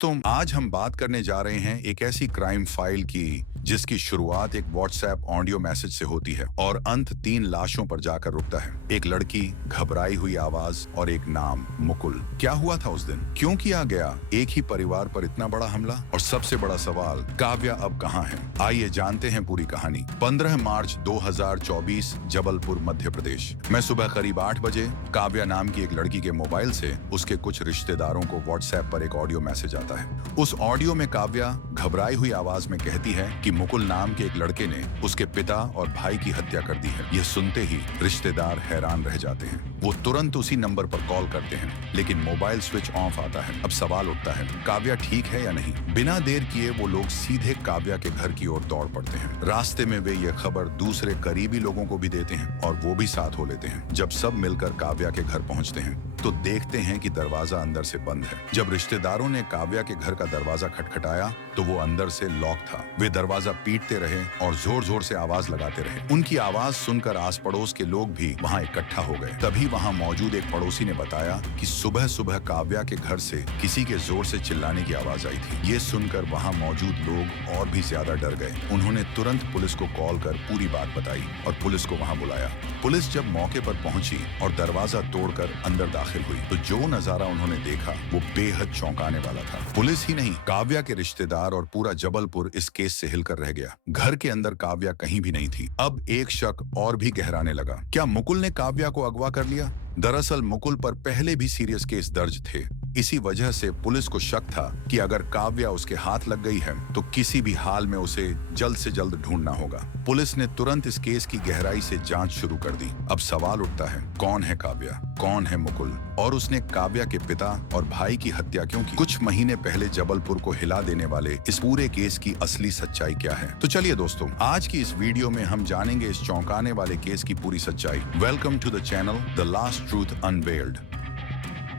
तो आज हम बात करने जा रहे हैं एक ऐसी क्राइम फाइल की जिसकी शुरुआत एक व्हाट्सएप ऑडियो मैसेज से होती है और अंत 3 लाशों पर जाकर रुकता है। एक लड़की, घबराई हुई आवाज और एक नाम, मुकुल। क्या हुआ था उस दिन? क्यों किया गया एक ही परिवार पर इतना बड़ा हमला? और सबसे बड़ा सवाल, काव्या अब कहाँ है? आइए जानते हैं पूरी कहानी। 15 मार्च 2024, जबलपुर, मध्य प्रदेश में सुबह करीब 8 बजे काव्या नाम की एक लड़की के मोबाइल से उसके कुछ रिश्तेदारों को व्हाट्सएप पर एक ऑडियो मैसेज आता है। उस ऑडियो में काव्या घबराई हुई आवाज में कहती है कि मुकुल नाम के एक लड़के ने उसके पिता और भाई की हत्या कर दी है। यह सुनते ही रिश्तेदार हैरान रह जाते हैं। वो तुरंत उसी नंबर पर कॉल करते हैं, लेकिन मोबाइल स्विच ऑफ आता है। अब सवाल उठता है, काव्या ठीक है या नहीं? बिना देर किए वो लोग सीधे काव्या के घर की ओर दौड़ पड़ते हैं। रास्ते में वे ये खबर दूसरे करीबी लोगों को भी देते हैं और वो भी साथ हो लेते हैं। जब सब मिलकर काव्या के घर पहुंचते हैं तो देखते हैं कि दरवाजा अंदर से बंद है। जब रिश्तेदारों ने काव्या के घर का दरवाजा खटखटाया तो वो अंदर से लॉक था। वे दरवाजा पीटते रहे और जोर जोर से आवाज लगाते रहे। उनकी आवाज सुनकर आस पड़ोस के लोग भी वहां इकट्ठा हो गए। तभी वहां मौजूद एक पड़ोसी ने बताया कि सुबह सुबह काव्या के घर से किसी के जोर से चिल्लाने की आवाज आई थी। ये सुनकर वहां मौजूद लोग और भी ज्यादा डर गए। उन्होंने तुरंत पुलिस को कॉल कर पूरी बात बताई और पुलिस को वहां बुलाया। पुलिस जब मौके पर पहुंची और दरवाजा तोड़कर अंदर दाखिल हुई तो जो नजारा उन्होंने देखा वो बेहद चौंकाने वाला था। पुलिस ही नहीं, काव्या के रिश्तेदार और पूरा जबलपुर इस केस से हिलकर रह गया। घर के अंदर काव्या कहीं भी नहीं थी। अब एक शक और भी गहराने लगा। क्या मुकुल ने काव्या को अगवा कर लिया? दरअसल मुकुल पर पहले भी सीरियस केस दर्ज थे। इसी वजह से पुलिस को शक था कि अगर काव्या उसके हाथ लग गई है तो किसी भी हाल में उसे जल्द से जल्द ढूंढना होगा। पुलिस ने तुरंत इस केस की गहराई से जांच शुरू कर दी। अब सवाल उठता है, कौन है काव्या, कौन है मुकुल और उसने काव्या के पिता और भाई की हत्या क्यों की? कुछ महीने पहले जबलपुर को हिला देने वाले इस पूरे केस की असली सच्चाई क्या है? तो चलिए दोस्तों, आज की इस वीडियो में हम जानेंगे इस चौंकाने वाले केस की पूरी सच्चाई। Welcome to the channel the last truth unveiled.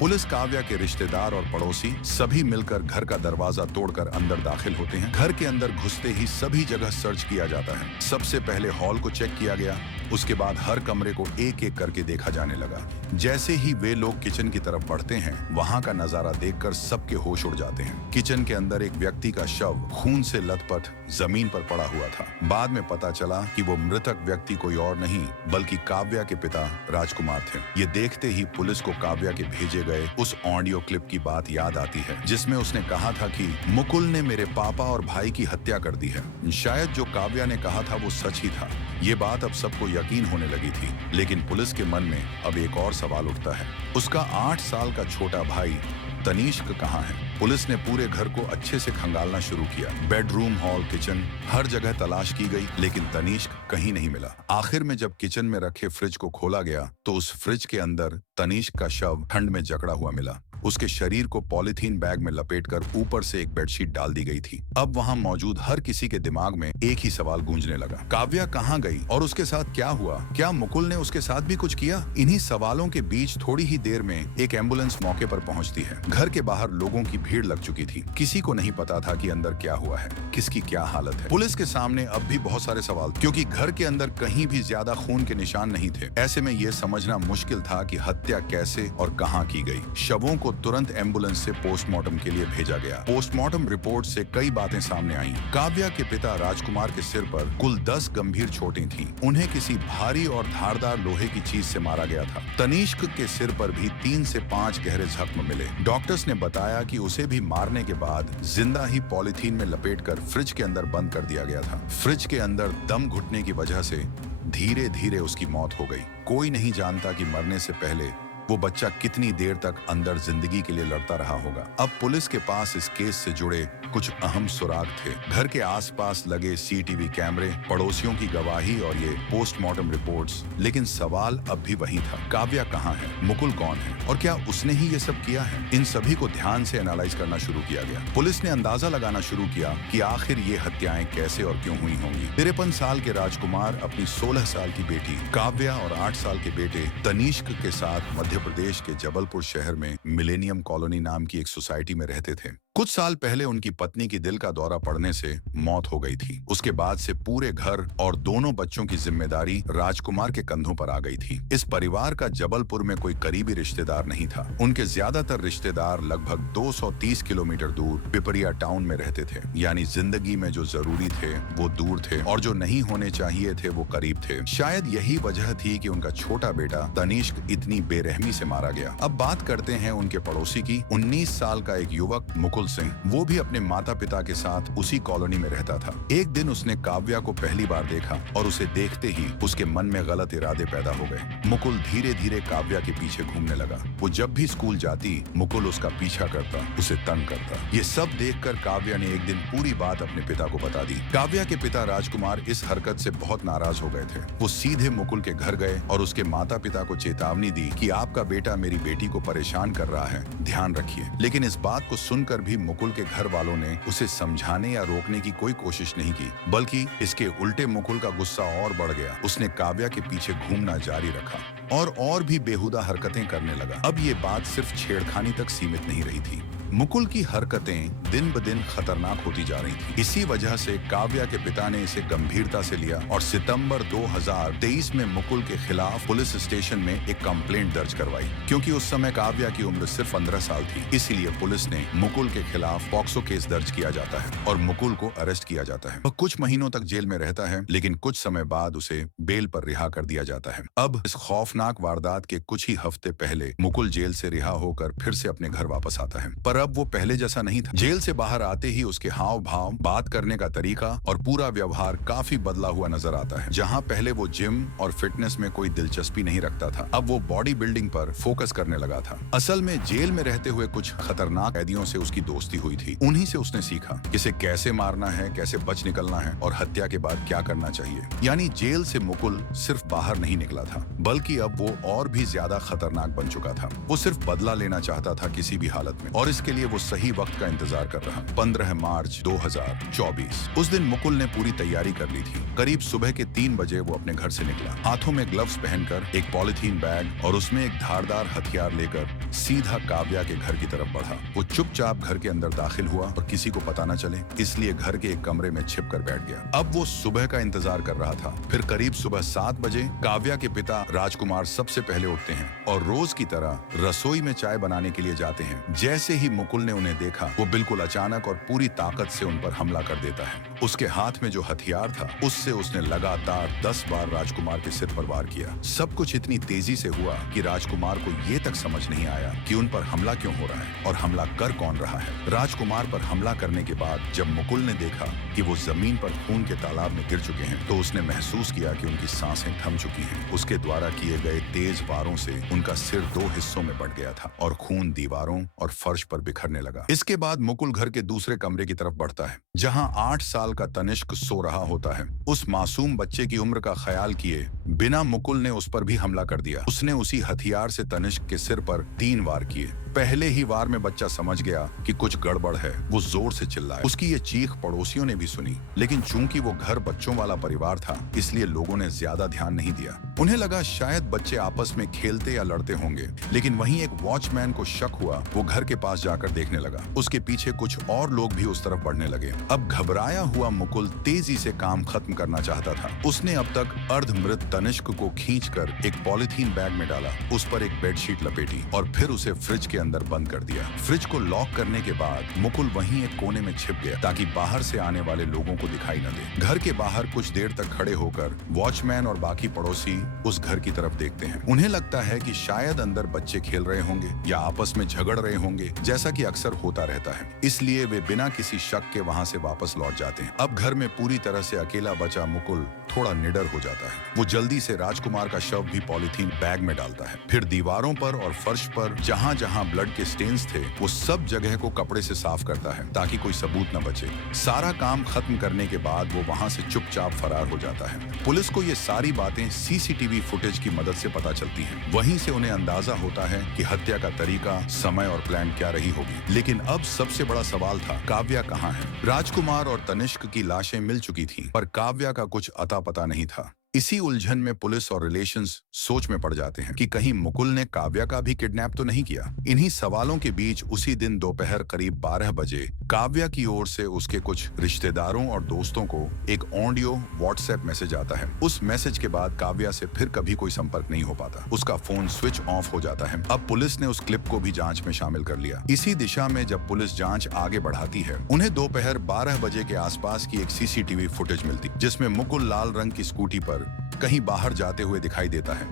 Police, Kavya के रिश्तेदार और पड़ोसी सभी मिलकर घर का दरवाजा तोड़कर अंदर दाखिल होते हैं। घर के अंदर घुसते ही सभी जगह सर्च किया जाता है। सबसे पहले हॉल को चेक किया गया, उसके बाद हर कमरे को एक एक करके देखा जाने लगा। जैसे ही वे लोग किचन की तरफ बढ़ते हैं, वहां का नजारा देखकर सबके होश उड़ जाते हैं। किचन के अंदर एक व्यक्ति का शव खून से लथपथ जमीन पर पड़ा हुआ था। बाद में पता चला कि वो मृतक व्यक्ति कोई और नहीं बल्कि काव्या के पिता राजकुमार थे। ये देखते ही पुलिस को काव्या के भेजे गए उस ऑडियो क्लिप की बात याद आती है जिसमें उसने कहा था कि मुकुल ने मेरे पापा और भाई की हत्या कर दी है। शायद जो काव्या ने कहा था वो सच ही था। ये बात अब सबको यकीन होने लगी थी, लेकिन पुलिस के मन में अब एक और सवाल उठता है, उसका 8 साल का छोटा भाई तनिष्क कहाँ है? पुलिस ने पूरे घर को अच्छे से खंगालना शुरू किया। बेडरूम, हॉल, किचन, हर जगह तलाश की गई, लेकिन तनिष्क कहीं नहीं मिला। आखिर में जब किचन में रखे फ्रिज को खोला गया तो उस फ्रिज के अंदर तनिष्क का शव ठंड में जकड़ा हुआ मिला। उसके शरीर को पॉलीथीन बैग में लपेटकर ऊपर से एक बेडशीट डाल दी गई थी। अब वहां मौजूद हर किसी के दिमाग में एक ही सवाल गूंजने लगा, काव्या कहाँ गई और उसके साथ क्या हुआ? क्या मुकुल ने उसके साथ भी कुछ किया? इन्हीं सवालों के बीच थोड़ी ही देर में एक एम्बुलेंस मौके पर पहुंचती है। घर के बाहर लोगों की भीड़ लग चुकी थी। किसी को नहीं पता था कि अंदर क्या हुआ है, किसकी क्या हालत है। पुलिस के सामने अब भी बहुत सारे सवाल, क्योंकि घर के अंदर कहीं भी ज्यादा खून के निशान नहीं थे। ऐसे में यह समझना मुश्किल था कि हत्या कैसे और कहां की गई। शवों को तुरंत एम्बुलेंस से पोस्टमार्टम के लिए भेजा गया। पोस्टमार्टम रिपोर्ट से कई बातें सामने आईं। काव्या के पिता राजकुमार के सिर पर कुल 10 गंभीर चोटें थीं। उन्हें किसी भारी और धारदार लोहे की चीज से मारा गया था। तनिष्क के सिर पर भी 3 से 5 गहरे जख्म मिले। डॉक्टर्स ने बताया कि उसे भी मारने के बाद जिंदा ही पॉलीथीन में लपेटकर फ्रिज के अंदर बंद कर दिया गया था। फ्रिज के अंदर दम घुटने की वजह से धीरे धीरे उसकी मौत हो गई। कोई नहीं जानता कि मरने से पहले वो बच्चा कितनी देर तक अंदर जिंदगी के लिए लड़ता रहा होगा। अब पुलिस के पास इस केस से जुड़े कुछ अहम सुराग थे। घर के आसपास लगे सीसीटीवी कैमरे, पड़ोसियों की गवाही और ये पोस्टमार्टम रिपोर्ट्स। लेकिन सवाल अब भी वही था, काव्या कहाँ है, मुकुल कौन है और क्या उसने ही ये सब किया है? इन सभी को ध्यान से एनालाइज करना शुरू किया गया। पुलिस ने अंदाजा लगाना शुरू किया कि आखिर ये हत्याएं कैसे और क्यों हुई होंगी। 53 साल के राजकुमार अपनी 16 साल की बेटी काव्या और 8 साल के बेटे तनिष्क के साथ मध्य प्रदेश के जबलपुर शहर में मिलेनियम कॉलोनी नाम की एक सोसाइटी में रहते थे। कुछ साल पहले उनकी पत्नी की दिल का दौरा पड़ने से मौत हो गई थी। उसके बाद से पूरे घर और दोनों बच्चों की जिम्मेदारी राजकुमार के कंधों पर आ गई थी। इस परिवार का जबलपुर में कोई करीबी रिश्तेदार नहीं था। उनके ज्यादातर रिश्तेदार लगभग 230 किलोमीटर दूर पिपरिया टाउन में रहते थे। यानी जिंदगी में जो जरूरी थे वो दूर थे और जो नहीं होने चाहिए थे वो करीब थे। शायद यही वजह थी कि उनका छोटा बेटा तनिष्क इतनी बेरहमी से मारा गया। अब बात करते हैं उनके पड़ोसी की। 19 साल का एक युवक मुकुल सिंह, वो भी अपने माता पिता के साथ उसी कॉलोनी में रहता था। एक दिन उसने काव्या को पहली बार देखा और उसे देखते ही उसके मन में गलत इरादे पैदा हो गए। मुकुल धीरे धीरे काव्या के पीछे घूमने लगा। वो जब भी स्कूल जाती, मुकुल उसका पीछा करता, उसे तंग करता। ये सब देखकर काव्या ने एक दिन पूरी बात अपने पिता को बता दी। काव्या के पिता राजकुमार इस हरकत से बहुत नाराज हो गए थे। वो सीधे मुकुल के घर गए और उसके माता पिता को चेतावनी दी कि आपका बेटा मेरी बेटी को परेशान कर रहा है, ध्यान रखिए। लेकिन इस बात को सुनकर भी मुकुल के घर वालों ने उसे समझाने या रोकने की कोई कोशिश नहीं की, बल्कि इसके उल्टे मुकुल का गुस्सा और बढ़ गया। उसने काव्या के पीछे घूमना जारी रखा और भी बेहुदा हरकतें करने लगा। अब ये बात सिर्फ छेड़खानी तक सीमित नहीं रही थी। मुकुल की हरकतें दिन ब दिन खतरनाक होती जा रही थी। इसी वजह से काव्या के पिता ने इसे गंभीरता से लिया और सितंबर 2023 में मुकुल के खिलाफ पुलिस स्टेशन में एक कंप्लेंट दर्ज करवाई। क्योंकि उस समय काव्या की उम्र सिर्फ 15 साल थी, इसीलिए पुलिस ने मुकुल के खिलाफ पॉक्सो केस दर्ज किया जाता है और मुकुल को अरेस्ट किया जाता है। वह कुछ महीनों तक जेल में रहता है, लेकिन कुछ समय बाद उसे बेल पर रिहा कर दिया जाता है। अब इस खौफनाक वारदात के कुछ ही हफ्ते पहले मुकुल जेल से रिहा होकर फिर से अपने घर वापस आता है, पर अब वो पहले जैसा नहीं था। जेल से बाहर आते ही उसके हाव भाव, बात करने का तरीका और पूरा व्यवहार काफी बदला हुआ नजर आता है। जहां पहले वो जिम और फिटनेस में कोई दिलचस्पी नहीं रखता था, अब वो बॉडी बिल्डिंग पर फोकस करने लगा था। असल में जेल में रहते हुए कुछ खतरनाक कैदियों से उसकी दोस्ती हुई थी। उन्हीं से उसने सीखा किसे कैसे मारना है, कैसे बच निकलना है और हत्या के बाद क्या करना चाहिए। यानी जेल से मुकुल सिर्फ बाहर नहीं निकला था, बल्कि अब वो और भी ज्यादा खतरनाक बन चुका था। वो सिर्फ बदला लेना चाहता था किसी भी हालत में, और इसके लिए वो सही वक्त का इंतजार कर रहा। 15 मार्च 2024 उस दिन मुकुल ने पूरी तैयारी कर ली थी। करीब सुबह के 3 बजे वो अपने घर से निकला, हाथों में ग्लव्स पहनकर, एक पॉलिथीन बैग और उसमें एक धारदार हथियार लेकर सीधा काव्या के घर की तरफ बढ़ा। वो चुपचाप घर के अंदर दाखिल हुआ और किसी को पता न चले, इसलिए घर के एक कमरे में छिप कर बैठ गया। अब वो सुबह का इंतजार कर रहा था। फिर करीब सुबह 7 बजे काव्या के पिता राजकुमार सबसे पहले उठते हैं और रोज की तरह रसोई में चाय बनाने के लिए जाते हैं। जैसे ही मुकुल ने उन्हें देखा, वो बिल्कुल अचानक और पूरी ताकत से उन पर हमला कर देता है। उसके हाथ में जो हथियार था, उससे उसने लगातार 10 बार राजकुमार के सिर पर वार किया। सब कुछ इतनी तेजी से हुआ कि राजकुमार को ये तक समझ नहीं आया कि उन पर हमला क्यों हो रहा है और हमला कर कौन रहा है। राजकुमार पर हमला करने के बाद जब मुकुल ने देखा कि वो जमीन पर खून के तालाब में गिर चुके हैं, तो उसने महसूस किया कि उनकी सांसें थम चुकी हैं। उसके द्वारा किए गए तेज वारों से उनका सिर 2 हिस्सों में बट गया था और खून दीवारों और फर्श पर बिखरने लगा। इसके बाद मुकुल घर के दूसरे कमरे की तरफ बढ़ता है, जहां 8 साल का तनिष्क सो रहा होता है। उस मासूम बच्चे की उम्र का ख्याल किए बिना मुकुल ने उस पर भी हमला कर दिया। उसने उसी हथियार से तनिष्क के सिर पर 3 वार किए। पहले ही वार में बच्चा समझ गया कि कुछ गड़बड़ है। वो जोर से चिल्लाया। उसकी ये चीख पड़ोसियों ने भी सुनी, लेकिन चूंकि वो घर बच्चों वाला परिवार था, इसलिए लोगों ने ज्यादा ध्यान नहीं दिया। उन्हें लगा शायद बच्चे आपस में खेलते या लड़ते होंगे, लेकिन वहीं एक वॉचमैन को शक हुआ। वो घर के पास जाकर देखने लगा। उसके पीछे कुछ और लोग भी उस तरफ बढ़ने लगे। अब घबराया हुआ मुकुल तेजी से काम खत्म करना चाहता था। उसने अब तक अर्धमृत तनिष्क को खींचकर एक पॉलिथीन बैग में डाला, उस पर एक बेडशीट लपेटी और फिर उसे फ्रिज के अंदर बंद कर दिया। फ्रिज को लॉक करने के बाद मुकुल वहीं एक कोने में छिप गया, ताकि बाहर से आने वाले लोगों को दिखाई न दे। घर के बाहर कुछ देर तक खड़े होकर वॉचमैन और बाकी पड़ोसी उस घर की तरफ देखते हैं। उन्हें लगता है कि शायद अंदर बच्चे खेल रहे होंगे या आपस में झगड़ रहे होंगे, जैसा कि अक्सर होता रहता है। इसलिए वे बिना किसी शक के वहां से वापस लौट जाते हैं। अब घर में पूरी तरह से अकेला बचा मुकुल थोड़ा निडर हो जाता है। वो जल्दी से राजकुमार का शव भी पॉलिथीन बैग में डालता है। फिर दीवारों पर और फर्श पर जहां जहां ब्लड के स्टेन्स थे, वो सब जगह को कपड़े से साफ करता है, ताकि कोई सबूत न बचे। सारा काम खत्म करने के बाद वो वहां से चुपचाप फरार हो जाता है। पुलिस को ये सारी बातें सीसीटीवी फुटेज की मदद से पता चलती हैं। वहीं से उन्हें अंदाजा होता है कि हत्या का तरीका, समय और प्लान क्या रही होगी। लेकिन अब सबसे बड़ा सवाल था, काव्या कहाँ है? राजकुमार और तनिष्क की लाशें मिल चुकी थीं, पर काव्या का कुछ अता पता नहीं था। इसी उलझन में पुलिस और रिलेशंस सोच में पड़ जाते हैं कि कहीं मुकुल ने काव्या का भी किडनैप तो नहीं किया। इन्हीं सवालों के बीच उसी दिन दोपहर करीब 12 बजे काव्या की ओर से उसके कुछ रिश्तेदारों और दोस्तों को एक ऑडियो व्हाट्सएप मैसेज आता है। उस मैसेज के बाद काव्या से फिर कभी कोई संपर्क नहीं हो पाता। उसका फोन स्विच ऑफ हो जाता है। अब पुलिस ने उस क्लिप को भी जांच में शामिल कर लिया। इसी दिशा में जब पुलिस जांच आगे बढ़ाती है, उन्हें दोपहर 12 बजे के आसपास की एक सीसीटीवी फुटेज मिलती, जिसमें मुकुल लाल रंग की स्कूटी पर कहीं बाहर जाते हुए दिखाई देता है।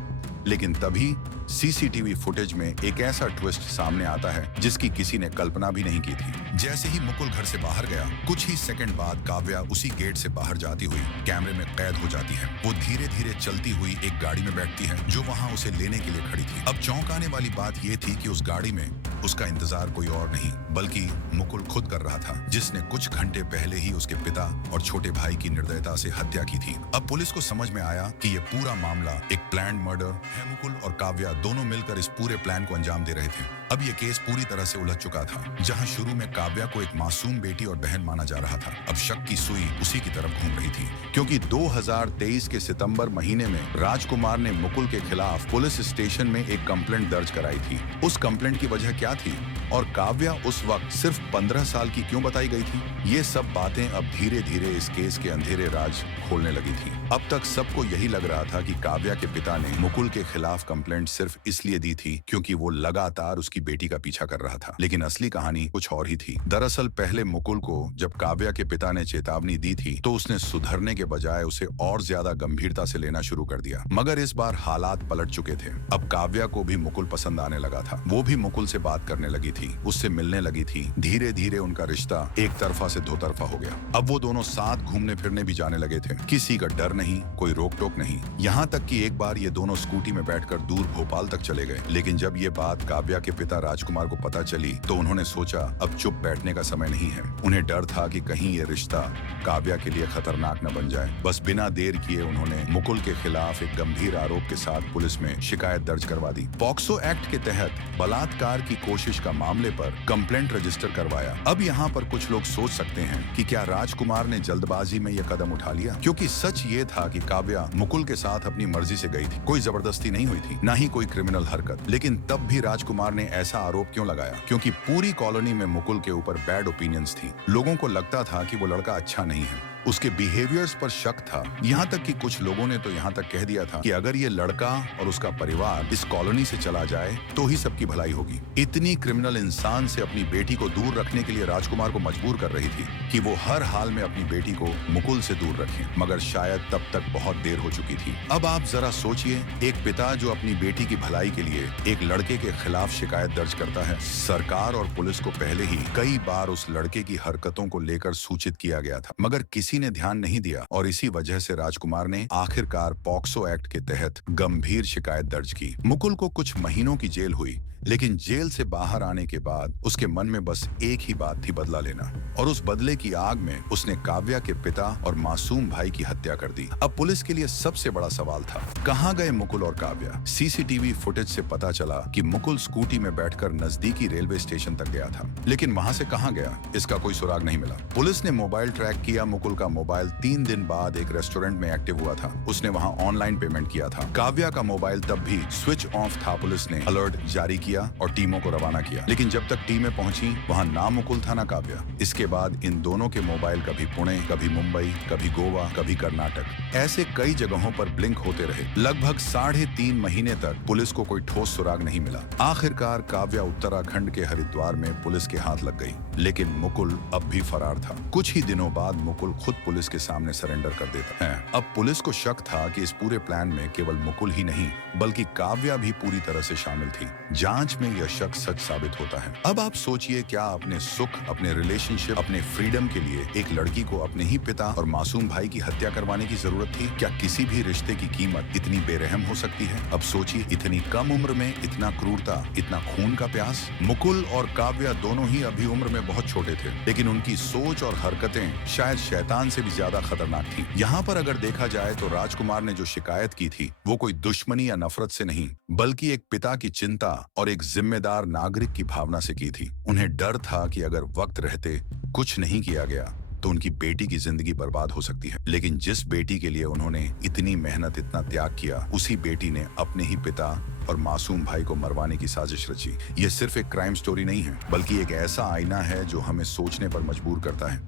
लेकिन तभी सीसीटीवी फुटेज में एक ऐसा ट्विस्ट सामने आता है जिसकी किसी ने कल्पना भी नहीं की थी। जैसे ही मुकुल घर से बाहर गया, कुछ ही सेकंड बाद काव्या उसी गेट से बाहर जाती हुई कैमरे में कैद हो जाती है। वो धीरे धीरे चलती हुई एक गाड़ी में बैठती है जो वहां उसे लेने के लिए खड़ी थी। अब चौंकाने वाली बात यह थी कि उस गाड़ी में उसका इंतजार कोई और नहीं बल्कि मुकुल खुद कर रहा था, जिसने कुछ घंटे पहले ही उसके पिता और छोटे भाई की निर्दयता से हत्या की थी। अब पुलिस को समझ में आया कि यह पूरा मामला एक प्लान्ड मर्डर है। मुकुल और काव्या दोनों मिलकर इस पूरे प्लान को अंजाम दे रहे थे। अब यह केस पूरी तरह से उलझ चुका था। जहां शुरू में काव्या को एक मासूम बेटी और बहन माना जा रहा था, अब शक की सुई उसी की तरफ घूम रही थी, क्योंकि 2023 के सितंबर महीने में राजकुमार ने मुकुल के खिलाफ पुलिस स्टेशन में एक कंप्लेंट दर्ज कराई थी। उस कंप्लेंट की वजह क्या थी और काव्या उस वक्त सिर्फ 15 साल की क्यों बताई गई थी? ये सब बातें अब धीरे धीरे इस केस के अंधेरे राज खोलने लगी थी। अब तक सबको यही लग रहा था कि काव्या के पिता ने मुकुल के खिलाफ कंप्लेंट सिर्फ इसलिए दी थी क्योंकि वो लगातार उसकी बेटी का पीछा कर रहा था। लेकिन असली कहानी कुछ और ही थी। दरअसल पहले मुकुल को जब काव्या के पिता ने चेतावनी दी थी तो उसने सुधरने के बजाय उसे और ज्यादा गंभीरता से लेना शुरू कर दिया। मगर इस बार हालात पलट चुके थे। अब काव्या को भी मुकुल पसंद आने लगा था। वो भी मुकुल से बात करने लगी थी, उससे मिलने लगी थी। धीरे धीरे उनका रिश्ता एक तरफा से दो तरफा हो गया। अब वो दोनों साथ घूमने फिरने भी जाने लगे थे। किसी का डर नहीं, कोई रोक टोक नहीं। यहाँ तक कि एक बार ये दोनों स्कूटी में बैठकर दूर भोपाल तक चले गए। लेकिन जब ये बात काव्या के पिता राजकुमार को पता चली तो उन्होंने सोचा अब चुप बैठने का समय नहीं है। उन्हें डर था कि कहीं ये रिश्ता काव्या के लिए खतरनाक न बन जाए। बस बिना देर किए उन्होंने मुकुल के खिलाफ एक गंभीर आरोप के साथ पुलिस में शिकायत दर्ज करवा दी। पॉक्सो एक्ट के तहत बलात्कार की कोशिश का मामले पर कंप्लेंट रजिस्टर करवाया। अब यहाँ पर कुछ लोग सोच सकते हैं कि क्या राजकुमार ने जल्दबाजी में यह कदम उठा लिया, क्योंकि सच ये था कि काव्या मुकुल के साथ अपनी मर्जी से गई थी। कोई जबरदस्ती नहीं हुई थी, ना ही कोई क्रिमिनल हरकत। लेकिन तब भी राजकुमार ने ऐसा आरोप क्यों लगाया? क्योंकि पूरी कॉलोनी में मुकुल के ऊपर बैड ओपिनियंस थी। लोगों को लगता था कि वो लड़का अच्छा नहीं है। उसके बिहेवियर्स पर शक था। यहाँ तक कि कुछ लोगों ने तो यहाँ तक कह दिया था कि अगर ये लड़का और उसका परिवार इस कॉलोनी से चला जाए तो ही सबकी भलाई होगी। इतनी क्रिमिनल इंसान से अपनी बेटी को दूर रखने के लिए राजकुमार को मजबूर कर रही थी कि वो हर हाल में अपनी बेटी को मुकुल से दूर रखे। मगर शायद तब तक बहुत देर हो चुकी थी। अब आप जरा सोचिए, एक पिता जो अपनी बेटी की भलाई के लिए एक लड़के के खिलाफ शिकायत दर्ज करता है। सरकार और पुलिस को पहले ही कई बार उस लड़के की हरकतों को लेकर सूचित किया गया था, मगर किसी ने ध्यान नहीं दिया और इसी वजह से राजकुमार ने आखिरकार पॉक्सो एक्ट के तहत गंभीर शिकायत दर्ज की। मुकुल को कुछ महीनों की जेल हुई, लेकिन जेल से बाहर आने के बाद उसके मन में बस एक ही बात थी, बदला लेना। और उस बदले की आग में उसने काव्या के पिता और मासूम भाई की हत्या कर दी। अब पुलिस के लिए सबसे बड़ा सवाल था, कहाँ गए मुकुल और काव्या? सीसीटीवी फुटेज से पता चला कि मुकुल स्कूटी में बैठकर नजदीकी रेलवे स्टेशन तक गया था, लेकिन वहां से कहाँ गया इसका कोई सुराग नहीं मिला। पुलिस ने मोबाइल ट्रैक किया। मुकुल का मोबाइल 3 दिन बाद एक रेस्टोरेंट में एक्टिव हुआ था। उसने वहां ऑनलाइन पेमेंट किया था। काव्या का मोबाइल तब भी स्विच ऑफ था। पुलिस ने अलर्ट जारी किया और टीमों को रवाना किया, लेकिन जब तक टीमें पहुंची वहां ना मुकुल था ना काव्या। इसके बाद इन दोनों के मोबाइल कभी पुणे, कभी मुंबई, कभी गोवा, कभी कर्नाटक, ऐसे कई जगहों पर ब्लिंक होते रहे। लगभग 3.5 महीने तक पुलिस को कोई ठोस सुराग नहीं मिला। आखिरकार काव्या उत्तराखंड के हरिद्वार में पुलिस के हाथ लग गई, लेकिन मुकुल अब भी फरार था। कुछ ही दिनों बाद मुकुल खुद पुलिस के सामने सरेंडर कर देता है। अब पुलिस को शक था कि इस पूरे प्लान में केवल मुकुल ही नहीं बल्कि काव्या भी पूरी तरह से शामिल थी। जांच में यह शक सच साबित होता है। अब आप सोचिए, क्या अपने सुख, अपने रिलेशनशिप, अपने फ्रीडम के लिए एक लड़की को अपने ही पिता और मासूम भाई की हत्या करवाने की जरूरत थी? क्या किसी भी रिश्ते की कीमत इतनी बेरहम हो सकती है? अब सोचिए, इतनी कम उम्र में इतना क्रूरता, इतना खून का प्यास। मुकुल और काव्या दोनों ही अभी उम्र में बहुत छोटे थे, लेकिन उनकी सोच और हरकतें शायद शैतान से भी ज्यादा खतरनाक थी। यहाँ पर अगर देखा जाए तो राजकुमार ने जो शिकायत की थी वो कोई दुश्मनी या नफरत से नहीं बल्कि एक पिता की चिंता और एक जिम्मेदार नागरिक की भावना से की थी। उन्हें डर था कि अगर वक्त रहते कुछ नहीं किया गया तो उनकी बेटी की जिंदगी बर्बाद हो सकती है। लेकिन जिस बेटी के लिए उन्होंने इतनी मेहनत, इतना त्याग किया, उसी बेटी ने अपने ही पिता और मासूम भाई को मरवाने की साजिश रची। ये सिर्फ एक क्राइम स्टोरी नहीं है, बल्कि एक ऐसा आईना है जो हमें सोचने पर मजबूर करता है।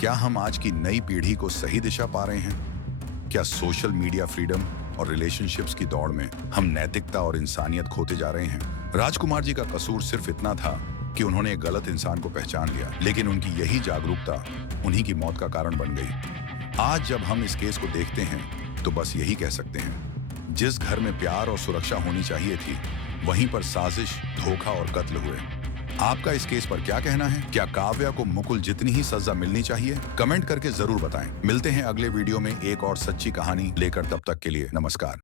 क्या हम आज की नई पीढ़ी को सही दिशा पा रहे हैं? क्या सोशल मीडिया फ्रीडम और रिलेशनशिप्स की दौड़ में हम नैतिकता और इंसानियत खोते जा रहे हैं? राजकुमार जी का कसूर सिर्फ इतना था कि उन्होंने एक गलत इंसान को पहचान लिया, लेकिन उनकी यही जागरूकता उन्हीं की मौत का कारण बन गई। आज जब हम इस केस को देखते हैं तो बस यही कह सकते हैं, जिस घर में प्यार और सुरक्षा होनी चाहिए थी, वहीं पर साजिश, धोखा और कत्ल हुए। आपका इस केस पर क्या कहना है? क्या काव्या को मुकुल जितनी ही सजा मिलनी चाहिए? कमेंट करके जरूर बताएं। मिलते हैं अगले वीडियो में एक और सच्ची कहानी लेकर। तब तक के लिए नमस्कार।